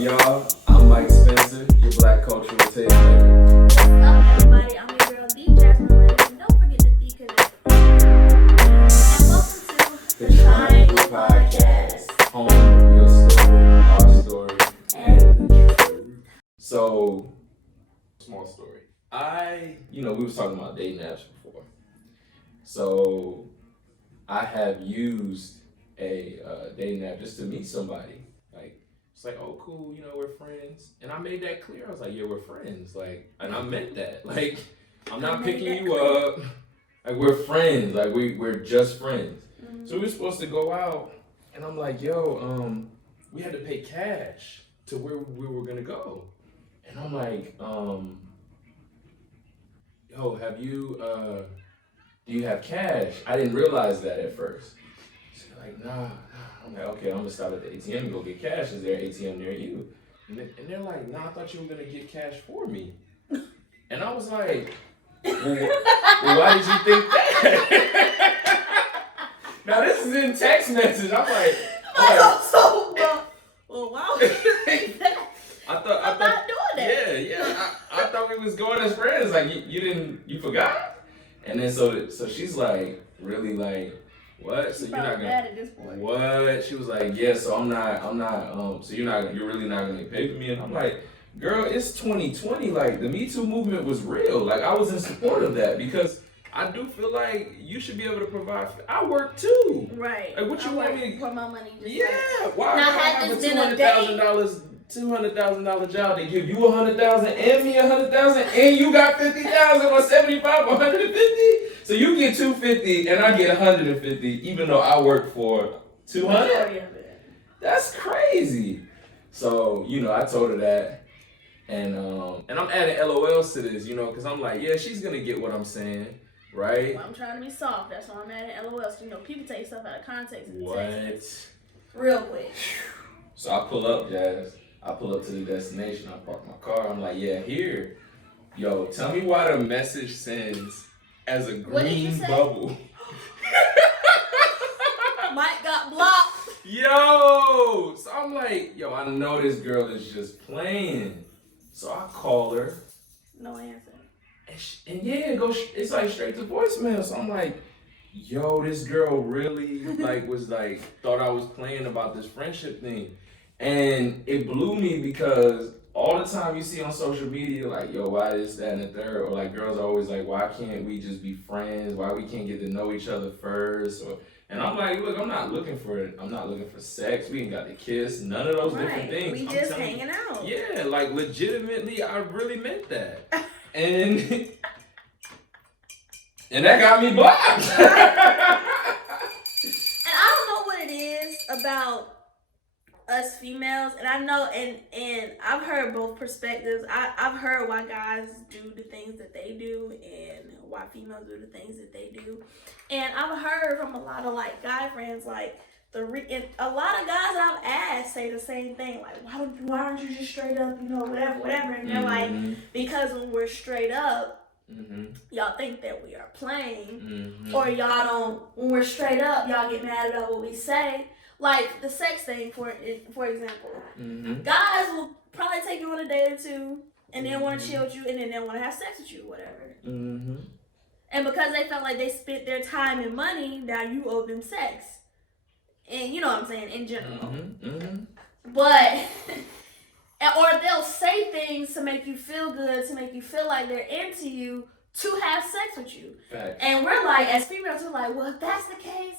y'all? I'm Mike Spencer, your black cultural tastemaker. What's up, everybody? I'm your girl, Jas. And don't forget the D, because and welcome to The Triangle Podcast, home of your story, our story, and the truth. So, small story. We was talking about dating apps before. So, I have used a dating app just to meet somebody. It's like, oh, cool, we're friends. And I made that clear. I was like, yeah, we're friends. And I meant that. I'm not picking you up. We're friends. We're just friends. Mm-hmm. So we were supposed to go out. And I'm like, yo, we had to pay cash to where we were going to go. And I'm like, yo, do you have cash? I didn't realize that at first. She's like, nah. I'm like, okay, I'm gonna stop at the ATM and go get cash. Is there an ATM near you? And they're like, nah, I thought you were gonna get cash for me. And I was like, well, why did you think that? Now this is in text message. I'm like, well, why would you think that? I thought I'm not doing that. Yeah. I thought we was going as friends. You forgot? And then so she's like, really what? So you're not gonna mad at this point. What? She was like, yeah, so I'm not so you're really not gonna pay for me. And I'm like, girl, it's 2020. The Me Too movement was real. I was in support of that because I do feel like you should be able to provide. I work too. Right. What you want me to put my money? Why now, have a $200,000 job? They give you $100,000 and me $100,000 and you got $50,000 or $75 or $150. So you get $250 and I get $150, even though I work for $200. That's crazy. So I told her that, and I'm adding LOLs to this, because I'm like, yeah, she's gonna get what I'm saying, right? Well, I'm trying to be soft. That's why I'm adding LOLs. People take stuff out of context. What? Real quick. So I pull up, Jas. I pull up to the destination. I park my car. I'm like, yeah, here. Yo, tell me why the message sends as a green bubble. Mike got blocked. Yo! So I'm like, yo, I know this girl is just playing. So I call her. No answer. It's straight to voicemail. So I'm like, yo, this girl really thought I was playing about this friendship thing. And it blew me because all the time you see on social media, yo, why this, that, and the third, or girls are always like, why can't we just be friends? Why we can't get to know each other first? And I'm like, look, I'm not looking for sex. We ain't got to kiss, none of those different things. We just hanging out. Yeah, legitimately, I really meant that. And that got me blocked. And I don't know what it is about us females, and I know, and I've heard both perspectives. I've heard why guys do the things that they do and why females do the things that they do, and I've heard from a lot of guy friends and a lot of guys that I've asked say the same thing, why don't you just straight up, whatever, and they're like, because when we're straight up, y'all think that we are playing, or y'all don't. When we're straight up, y'all get mad about what we say. The sex thing, for example. Guys will probably take you on a date or two, and then want to chill with you, and then they want to have sex with you, whatever. And because they felt like they spent their time and money, now you owe them sex. And you know what I'm saying, in general. But, or they'll say things to make you feel good, to make you feel like they're into you, to have sex with you. Facts. And we're as females, we're well, if that's the case,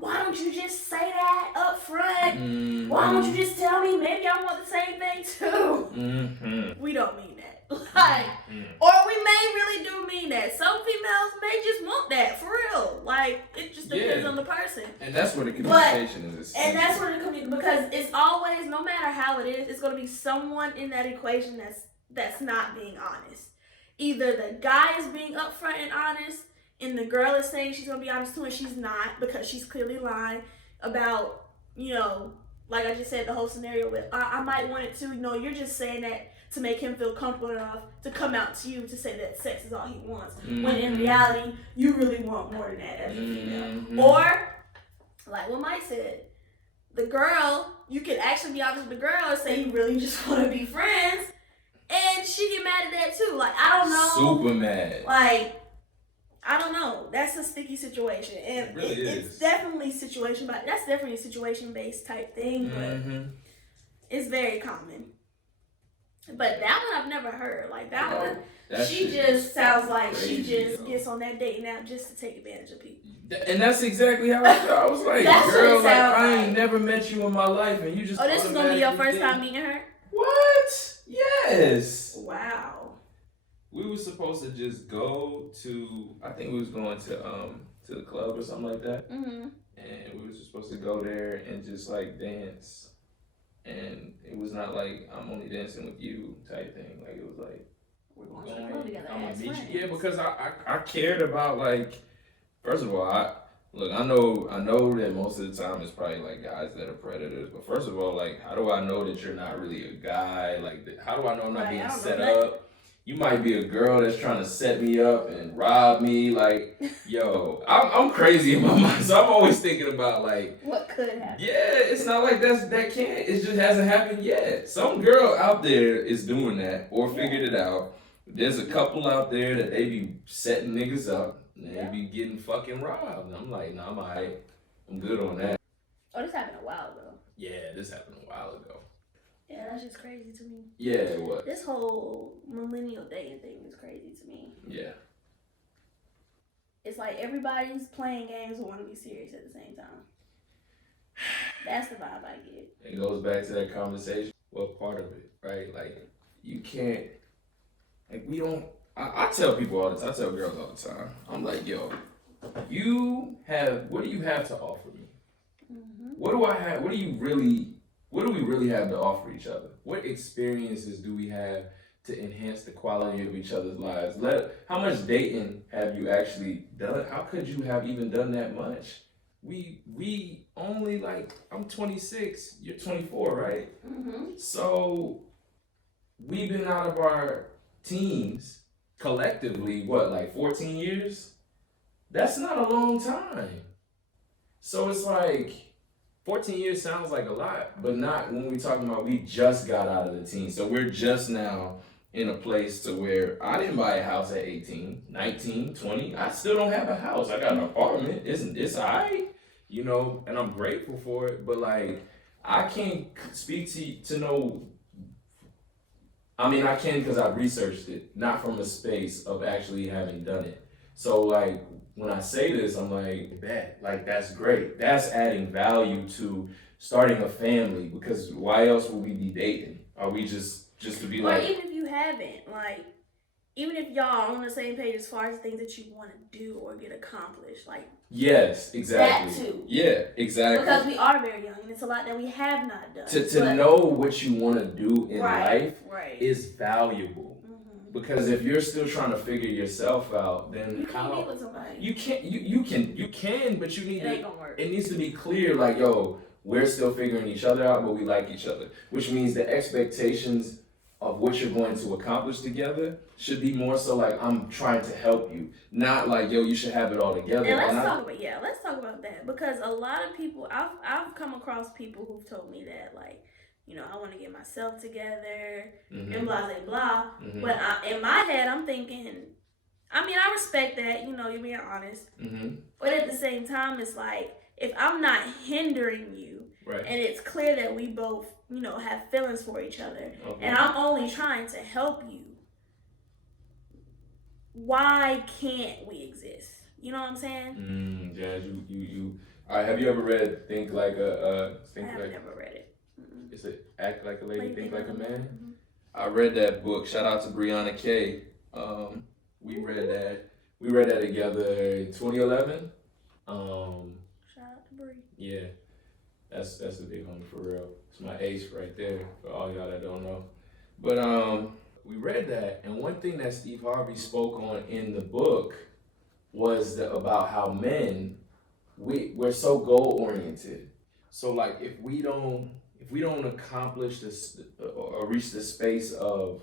why don't you just say that up front? Why don't you just tell me maybe I want the same thing too? We don't mean that. Or we may really do mean that. Some females may just want that, for real. It just depends on the person. And that's where the communication is. And that's where the communication, because it's always, no matter how it is, it's going to be someone in that equation that's not being honest. Either the guy is being upfront and honest, and the girl is saying she's going to be honest too, and she's not, because she's clearly lying about, like I just said, the whole scenario with, I might want it too. You're just saying that to make him feel comfortable enough to come out to you to say that sex is all he wants. When in reality, you really want more than that as a female. Or, like what Mike said, the girl, you can actually be honest with the girl and say you really just want to be friends, and she get mad at that too. Like, I don't know. Super mad. Like, I don't know. That's a sticky situation, and it really is. It's definitely situation, but that's definitely a situation-based type thing. But it's very common. But that one I've never heard. Like that one, she just sounds like she just gets on that dating app just to take advantage of people. And that's exactly how I felt. I was like, girl, like I ain't never met you in my life, and you just. Oh, this is gonna be your first time meeting her? What? Yes. Wow. We were supposed to just go to. I think we was going to the club or something like that. Mm-hmm. And we was just supposed to go there and just like dance. And it was not like I'm only dancing with you type thing. Like it was like we're going to the club together. I'm gonna meet you. Yeah, because I cared about like. First of all, I know that most of the time it's probably like guys that are predators. But first of all, like, how do I know that you're not really a guy? Like, how do I know I'm not being set up? You might be a girl that's trying to set me up and rob me. Like, yo, I'm crazy in my mind, so I'm always thinking about like what could happen. Yeah, it's not like that can't. It just hasn't happened yet. Some girl out there is doing that or figured it out. There's a couple out there that they be setting niggas up. They be getting fucking robbed. And I'm like, nah, I'm good on that. Oh, this happened a while ago. Yeah, this happened a while ago. Yeah, that's just crazy to me. Yeah, it was. This whole millennial dating thing is crazy to me. Yeah. It's like everybody's playing games and want to be serious at the same time. That's the vibe I get. It goes back to that conversation. What part of it, right? Like, you can't, like, we don't, I tell people all the time, I tell girls all the time, I'm like, yo, what do you have to offer me? Mm-hmm. What do I have, what do we really have to offer each other? What experiences do we have to enhance the quality of each other's lives? How much dating have you actually done? How could you have even done that much? We only, like, I'm 26, you're 24, right? Mm-hmm. So we've been out of our teens collectively, what, like 14 years? That's not a long time. So it's like, 14 years sounds like a lot, but not when we're talking about we just got out of the teens. So we're just now in a place to where I didn't buy a house at 18, 19, 20. I still don't have a house. I got an apartment. It's all right, you know, and I'm grateful for it. But like, I can't speak to know. I mean, I can because I researched it, not from a space of actually having done it. So like, when I say this, I'm like, bet, like that's great. That's adding value to starting a family, because why else would we be dating? Are we just to be like? Or even if you haven't, like, even if y'all are on the same page as far as things that you want to do or get accomplished, like. Yes, exactly. That too. Yeah, exactly. Because we are very young, and it's a lot that we have not done. To know what you want to do in life is valuable. Because if you're still trying to figure yourself out, then you can't be with somebody. You can, but you need it ain't gonna work. It needs to be clear, like, yo, we're still figuring each other out, but we like each other. Which means the expectations of what you're going to accomplish together should be more so like, I'm trying to help you, not like, yo, you should have it all together. And let's talk about that, because a lot of people, I've come across people who've told me that, like, you know, I want to get myself together, and blah, blah, blah. Mm-hmm. But in my head, I'm thinking, I mean, I respect that, you know, you're being honest. Mm-hmm. But at the same time, it's like, if I'm not hindering you, and it's clear that we both, you know, have feelings for each other, and I'm only trying to help you, why can't we exist? You know what I'm saying? Jas, you. All right, have you ever read Think Like a Think Like? I have never read it. Is it Act Like a Lady, Think Like a Man? Mm-hmm. I read that book. Shout out to Brianna K. We read that together in 2011. Shout out to Bri. Yeah, that's a big homie for real. It's my ace right there for all y'all that don't know. But we read that, and one thing that Steve Harvey spoke on in the book was about how men we're so goal oriented. So like, if we don't accomplish this or reach the space of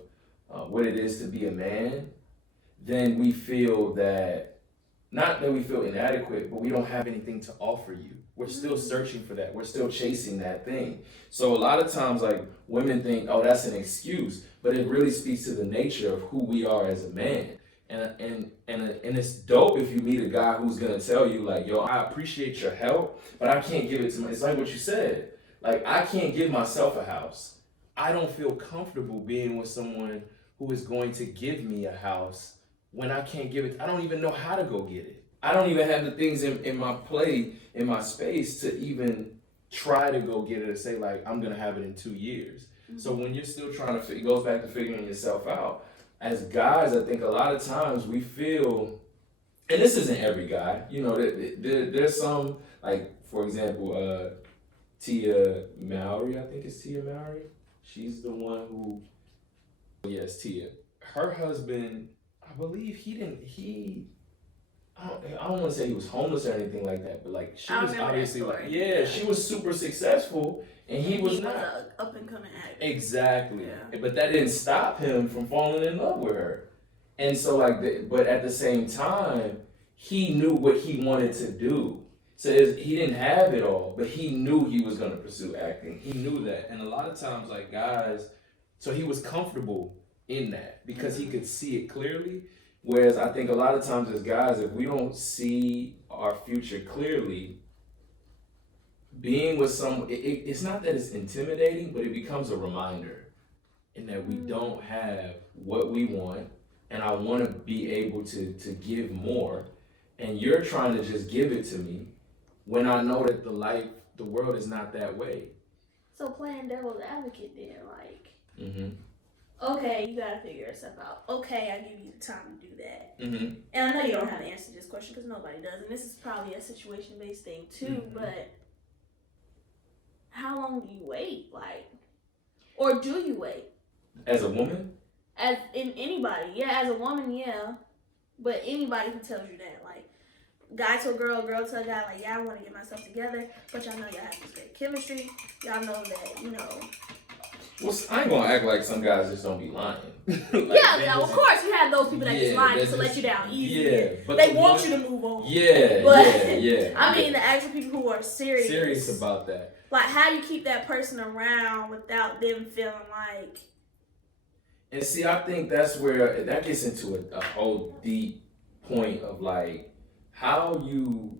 what it is to be a man, then we feel that, not that we feel inadequate, but we don't have anything to offer you. We're still searching for that. We're still chasing that thing. So a lot of times, like, women think, oh, that's an excuse, but it really speaks to the nature of who we are as a man. And it's dope if you meet a guy who's gonna tell you, like, yo, I appreciate your help, but I can't give it to it's like what you said. Like, I can't give myself a house. I don't feel comfortable being with someone who is going to give me a house when I can't give it. I don't even know how to go get it. I don't even have the things in my play, in my space to even try to go get it and say, like, I'm gonna have it in 2 years. So when you're still trying to, it goes back to figuring yourself out. As guys, I think a lot of times we feel, and this isn't every guy, you know, there's some, like, for example, Tia Mowry, I think it's Tia Mowry. She's the one who, yes, Tia. Her husband, I believe I don't want to say he was homeless or anything like that, but like she was obviously like, yeah, she was super successful and he was not. Was a up and coming actor. Exactly. Yeah. But that didn't stop him from falling in love with her. And so but at the same time, he knew what he wanted to do. So he didn't have it all, but he knew he was going to pursue acting. He knew that. And a lot of times, like, guys, so he was comfortable in that because he could see it clearly. Whereas I think a lot of times as guys, if we don't see our future clearly, being with someone, it's not that it's intimidating, but it becomes a reminder in that we don't have what we want, and I want to be able to give more, and you're trying to just give it to me when I know that the world is not that way. So playing devil's advocate then, like, okay, you gotta figure yourself out. Okay, I give you the time to do that. And I know you don't have to answer this question because nobody does, and this is probably a situation-based thing too, but how long do you wait? Like, or do you wait? As a woman? As in anybody, yeah, as a woman, yeah. But anybody who tells you that, like, guy to a girl to a guy, like, yeah, I want to get myself together, but y'all know y'all have this great chemistry. Y'all know that, you know. Well, I ain't gonna act like some guys just don't be lying. Like, yeah, of course you have those people that just lie just to let you down easy. Yeah, but they want you to move on. Yeah, but, yeah. I mean, the actual people who are serious about that. Like, how you keep that person around without them feeling like. And see, I think that's where that gets into a whole deep point of, like, how you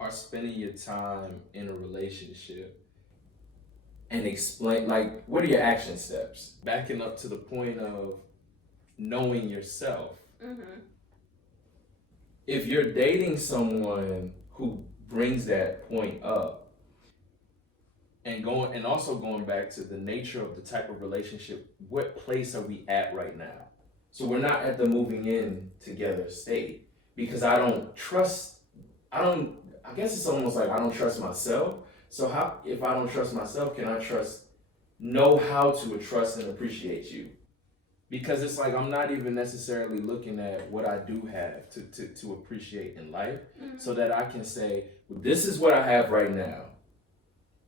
are spending your time in a relationship and explain, like, what are your action steps? Backing up to the point of knowing yourself. If you're dating someone who brings that point up, and also going back to the nature of the type of relationship, what place are we at right now? So we're not at the moving in together state because I guess it's almost like I don't trust myself. So how, if I don't trust myself, can I know how to trust and appreciate you? Because it's like I'm not even necessarily looking at what I do have to appreciate in life, so that I can say, well, this is what I have right now.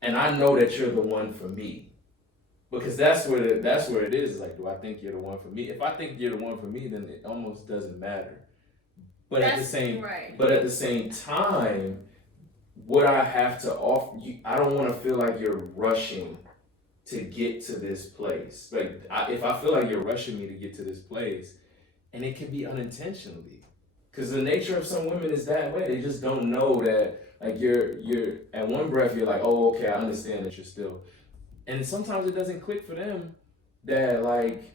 And I know that you're the one for me, because that's where it is. Like, do I think you're the one for me? If I think you're the one for me, then it almost doesn't matter. But at the same time, what I have to offer you, I don't want to feel like you're rushing to get to this place. Like, if I feel like you're rushing me to get to this place, and it can be unintentionally, because the nature of some women is that way. They just don't know that. Like, you're at one breath, you're like, oh, okay, I understand that you're still. And sometimes it doesn't click for them that, like,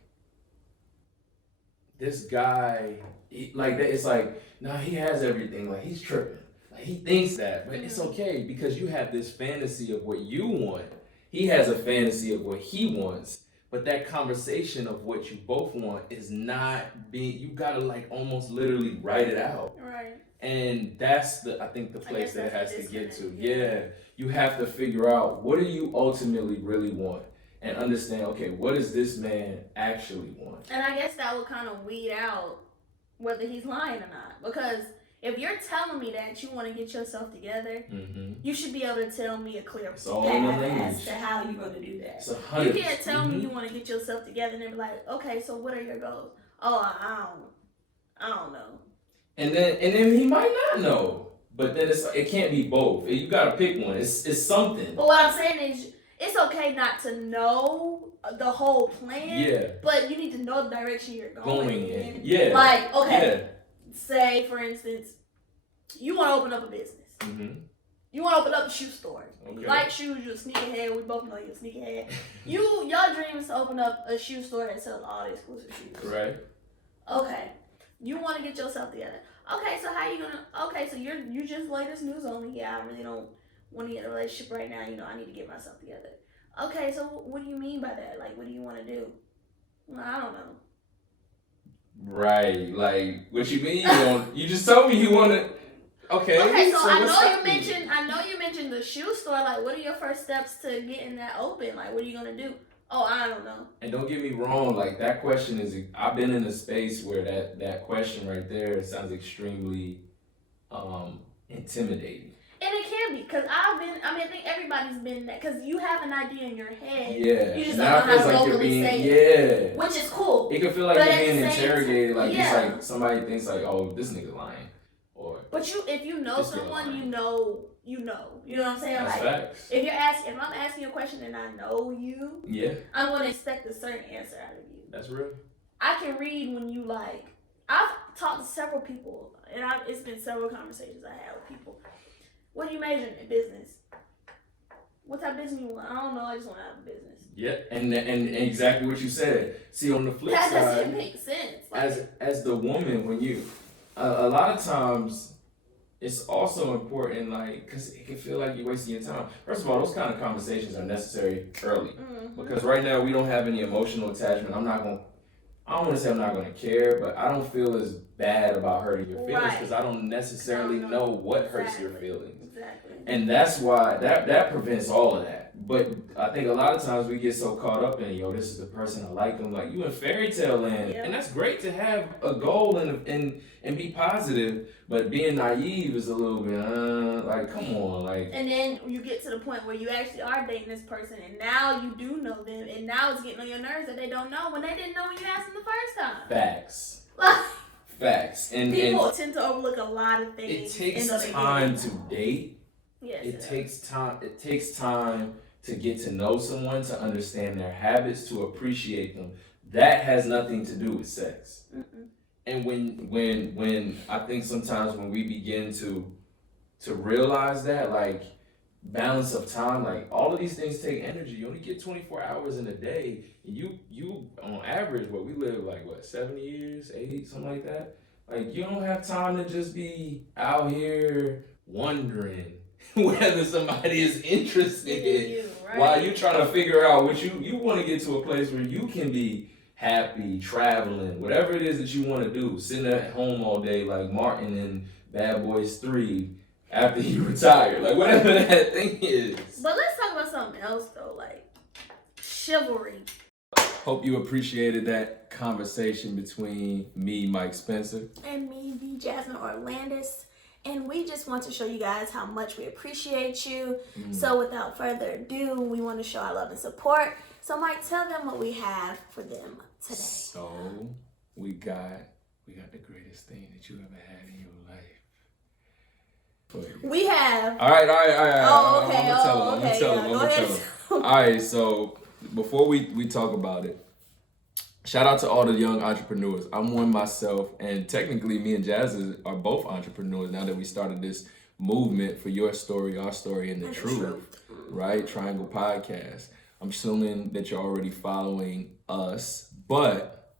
this guy, it's like, nah, he has everything. Like, he's tripping. Like, he thinks that. But it's okay because you have this fantasy of what you want. He has a fantasy of what he wants. But that conversation of what you both want is not being, you gotta, like, almost literally write it out. Right. And that's I think the place that it has to get to. Yeah. You have to figure out, what do you ultimately really want? And understand, okay, what does this man actually want? And I guess that will kind of weed out whether he's lying or not. Because if you're telling me that you want to get yourself together, you should be able to tell me a clear path as to how you're going to do that. You can't tell me you want to get yourself together and then be like, okay, so what are your goals? Oh, I don't know. And then he might not know. But then it can't be both. You gotta pick one. It's something. But what I'm saying is, it's okay not to know the whole plan. Yeah. But you need to know the direction you're going in. Yeah. Like, okay, say for instance, you want to open up a business. Mm-hmm. You want to open up a shoe store. Okay. You like shoes. You're a sneakerhead. We both know you're a sneakerhead. Your dream is to open up a shoe store and sell all the exclusive shoes. Right. Okay. You want to get yourself together. Okay, so how you gonna? Okay, so you just latest news only. Yeah, I really don't want to get in a relationship right now. I need to get myself together. Okay, so what do you mean by that? Like, what do you want to do? Well, I don't know. Right, like what you mean? You just told me you want to. Okay. Okay, so I know you mentioned the shoe store. Like, what are your first steps to getting that open? Like, what are you gonna do? Oh, I don't know. And don't get me wrong, like that question is. I've been in a space where that question right there sounds extremely intimidating. And it can be, because I think everybody's been that, because you have an idea in your head. Yeah. You just don't know how to vocally say it. Which is cool. It can feel like you're being interrogated. Like, it's like somebody thinks like, oh, this nigga lying. But if you know someone, you know. You know what I'm saying? That's like, facts. if I'm asking you a question and I know you, yeah, I'm gonna expect a certain answer out of you. That's real. I can read when you like. I've talked to several people, and it's been several conversations I had with people. What do you major in business? What type of business you want? I don't know. I just want to have a business. Yeah, and exactly what you said. See, on the flip side, that doesn't make sense. Like, as the woman, when you a lot of times. It's also important, like, because it can feel like you're wasting your time. First of all, those kind of conversations are necessary early. Mm-hmm. Because right now, we don't have any emotional attachment. I don't want to say I'm not going to care, but I don't feel as bad about hurting your feelings because I don't necessarily know what hurts your feelings. Exactly. And that's why, that prevents all of that. But I think a lot of times we get so caught up in, this is the person I like. I'm like, you in fairy tale land. Yep. And that's great to have a goal and be positive. But being naive is a little bit, like, come on, like. And then you get to the point where you actually are dating this person, and now you do know them, and now it's getting on your nerves that they don't know when they didn't know when you asked them the first time. Facts. Facts. And people tend to overlook a lot of things. It takes time to date. Yes. It takes time. It takes time to get to know someone, to understand their habits, to appreciate them. That has nothing to do with sex. Mm-mm. And when I think sometimes when we begin to realize that, like, balance of time, like, all of these things take energy. You only get 24 hours in a day. You on average, we live like 70 years, 80, something like that. Like, you don't have time to just be out here wondering whether somebody is interested in you, right? While you trying to figure out what you want to get to a place where you can be happy, traveling, whatever it is that you want to do, sitting at home all day like Martin in Bad Boys 3 after he retired, like whatever that thing is. But let's talk about something else though, like chivalry. Hope you appreciated that conversation between me, Mike Spencer, and me, V. Jasmine Orlandis. And we just want to show you guys how much we appreciate you. So without further ado, we want to show our love and support. So Mike, tell them what we have for them today. So we got the greatest thing that you ever had in your life. We have. All right. Oh, okay. I'm gonna tell them. All right, so before we talk about it, shout out to all the young entrepreneurs. I'm one myself, and technically me and Jas are both entrepreneurs now that we started this movement for your story, our story, and the truth, right? Triangle Podcast. I'm assuming that you're already following us, but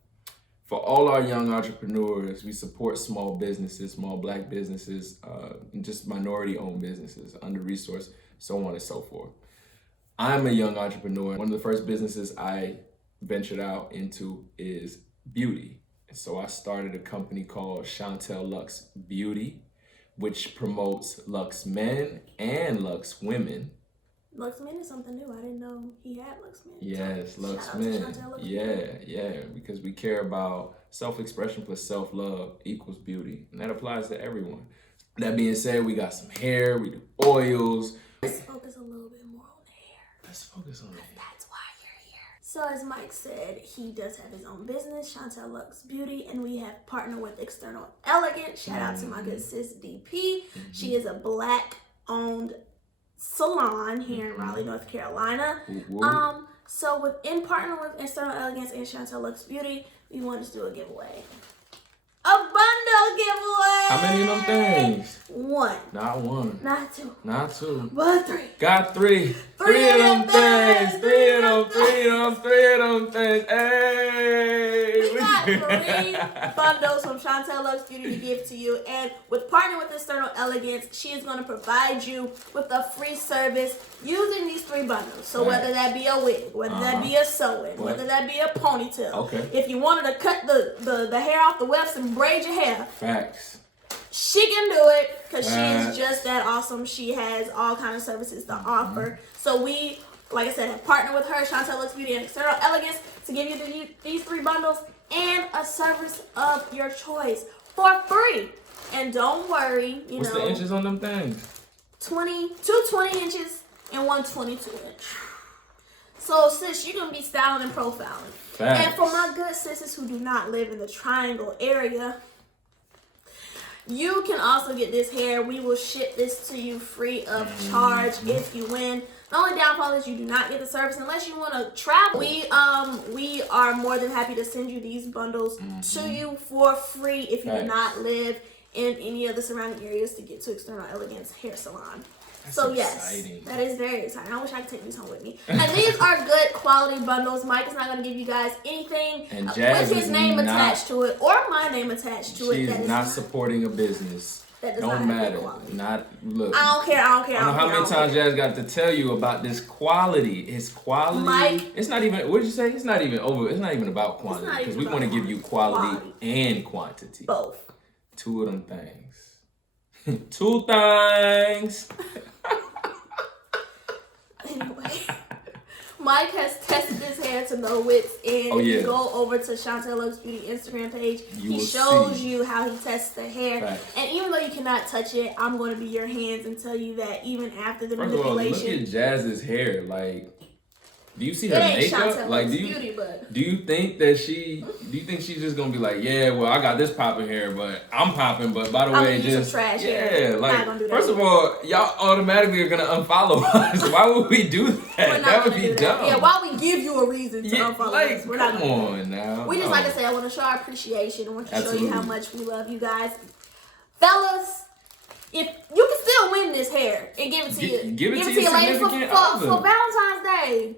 for all our young entrepreneurs, we support small businesses, small Black businesses, and just minority-owned businesses, under-resourced, so on and so forth. I'm a young entrepreneur. One of the first businesses I ventured out into is beauty. And so I started a company called Chantel Luxe Beauty, which promotes Luxe men and Luxe women. Luxe men is something new. I didn't know he had Luxe men. Yes, Luxe men. Yeah, because we care about self-expression plus self-love equals beauty. And that applies to everyone. That being said, we got some hair, we do oils. Let's focus a little bit more on the hair. Let's focus on the hair. That's why you're here. So as Mike said, he does have his own business, Chantel Lux Beauty, and we have partnered with External Elegance. Shout out to my good sis DP. She is a Black-owned salon here in Raleigh, North Carolina. So within partnering with External Elegance and Chantel Lux Beauty, we wanted to do a giveaway. A bundle giveaway! How many of them things? One. Not one. Not two. Not two. But three. Got three. Three of them things. Three of them things. Hey! We got 3 bundles from Chantel Lux Beauty to give to you. And with partnering with External Elegance, she is going to provide you with a free service using these 3 bundles. So whether that be a wig, whether that be a sewing, whether that be a ponytail. If you wanted to cut the hair off the wefts and braid your hair. Facts. She can do it because she is just that awesome. She has all kind of services to offer. So we, like I said, have partnered with her, Chantel Lux Beauty and External Elegance, to give you these 3 bundles and a service of your choice for free. And don't worry, What's the inches on them things? 20 inches and 122 inch. So sis, you're gonna be styling and profiling. Facts. And for my good sisters who do not live in the Triangle area, you can also get this hair. We will ship this to you free of charge if you win. The only downfall is you do not get the service unless you want to travel. We are more than happy to send you these bundles to you for free if you do not live in any of the surrounding areas to get to External Elegance Hair Salon. That's so exciting. Yes, that is very exciting. I wish I could take these home with me. And these are good quality bundles. Mike is not going to give you guys anything with his name attached to it or my name attached to it. She's not supporting a business. That does don't not matter. Look. I don't care. I don't know how many times Jas got to tell you about this quality. It's quality. Mike, it's not even. What did you say? It's not even over. It's not even about quantity because we want to give you quality and quantity. Both. 2 of them things. 2 things. Anyway, Mike has tested his hair to no wits, and if you go over to Chantel Lux Beauty Instagram page, he shows you how he tests the hair. Right. And even though you cannot touch it, I'm going to be your hands and tell you that even after the manipulation. First of all, look at Jas's hair. Like, do you see her makeup? Like, do you think that she's just gonna be like, yeah, well, I got this popping hair, but I'm popping, but by the way, just trash hair. Like, first of all, y'all automatically are gonna unfollow us. Why would we do that? That would be dumb. Yeah, why would we give you a reason to unfollow us? We're not gonna do that. Now. We just, like I said, I want to show our appreciation. I want to show you how much we love you guys, fellas. If you can still win this hair and give it to you, give it to your lady for Valentine's Day.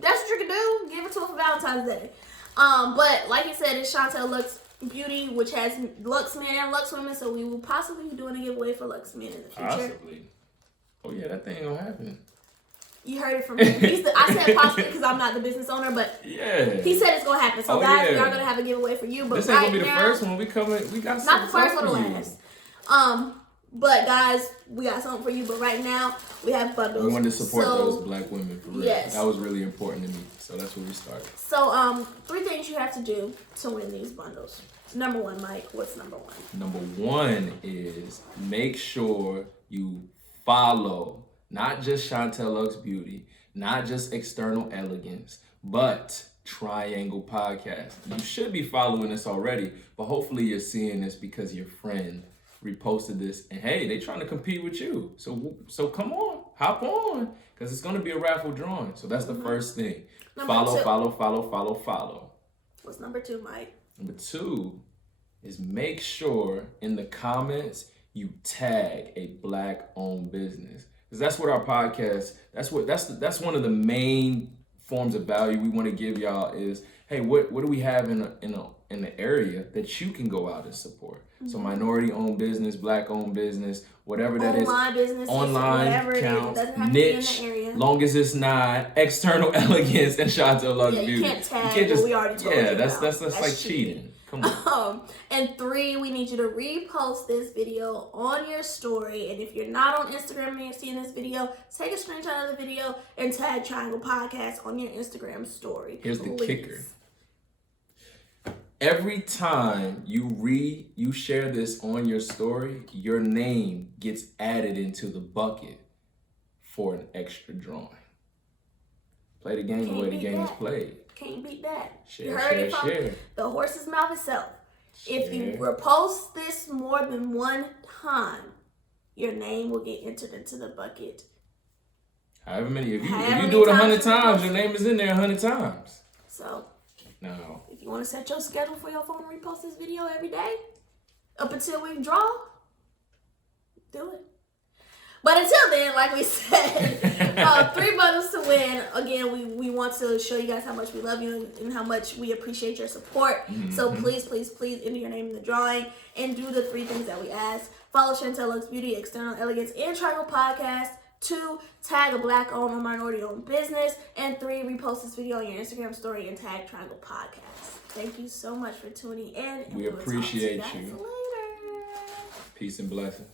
That's what you can do. Give it to her for Valentine's Day. But like you said, it's Chantel Lux Beauty, which has Lux Men and Lux Women, so we will possibly be doing a giveaway for Lux Men in the future. Possibly. Oh yeah, that thing ain't gonna happen. You heard it from me. I said possibly because I'm not the business owner, but he said it's gonna happen. So guys, we are gonna have a giveaway for you. But this ain't gonna be the first one. We got not the first one or last. But guys, we got something for you. But right now, we have bundles. We wanted to support those Black women for real. Yes. That was really important to me. So that's where we started. So 3 things you have to do to win these bundles. Number 1, Mike. What's number 1? Number 1 is make sure you follow not just Chantel Lux Beauty, not just External Elegance, but Triangle Podcast. You should be following us already, but hopefully you're seeing this because your friend reposted this, and hey, they trying to compete with you. So come on, hop on, because it's gonna be a raffle drawing. So that's the first thing. Follow. What's number 2, Mike? Number 2 is make sure in the comments you tag a Black-owned business, because that's what our podcast. That's one of the main forms of value we want to give y'all is, hey, what do we have in the area that you can go out and support? So minority-owned business, Black-owned business, whatever that online is. Business, online whatever counts, it is, niche, long as it's not External Elegance and Chantel Lux Beauty. You can't tag what we already told you about. That's like cheating. Come on. And 3, we need you to repost this video on your story. And if you're not on Instagram and you're seeing this video, take a screenshot of the video and tag Triangle Podcast on your Instagram story. Here's the kicker. Every time you share this on your story, your name gets added into the bucket for an extra drawing. Play the game the way the game is played. Can't beat that. Share, you heard it from share. the horse's mouth itself. Share. If you repost this more than one time, your name will get entered into the bucket. However many. If you do it 100 times, your name is in there 100 times. So, no. If you want to set your schedule for your phone to repost this video every day, up until we draw, do it. But until then, like we said, 3 bundles to win. Again, we want to show you guys how much we love you and how much we appreciate your support. Mm-hmm. So please, please, please enter your name in the drawing and do the 3 things that we asked. Follow Chantel Lux Beauty, External Elegance, and Triangle Podcast. 2, tag a Black-owned or minority-owned business. And 3, repost this video on your Instagram story and tag Triangle Podcast. Thank you so much for tuning in. And we appreciate you. Later. Peace and blessings.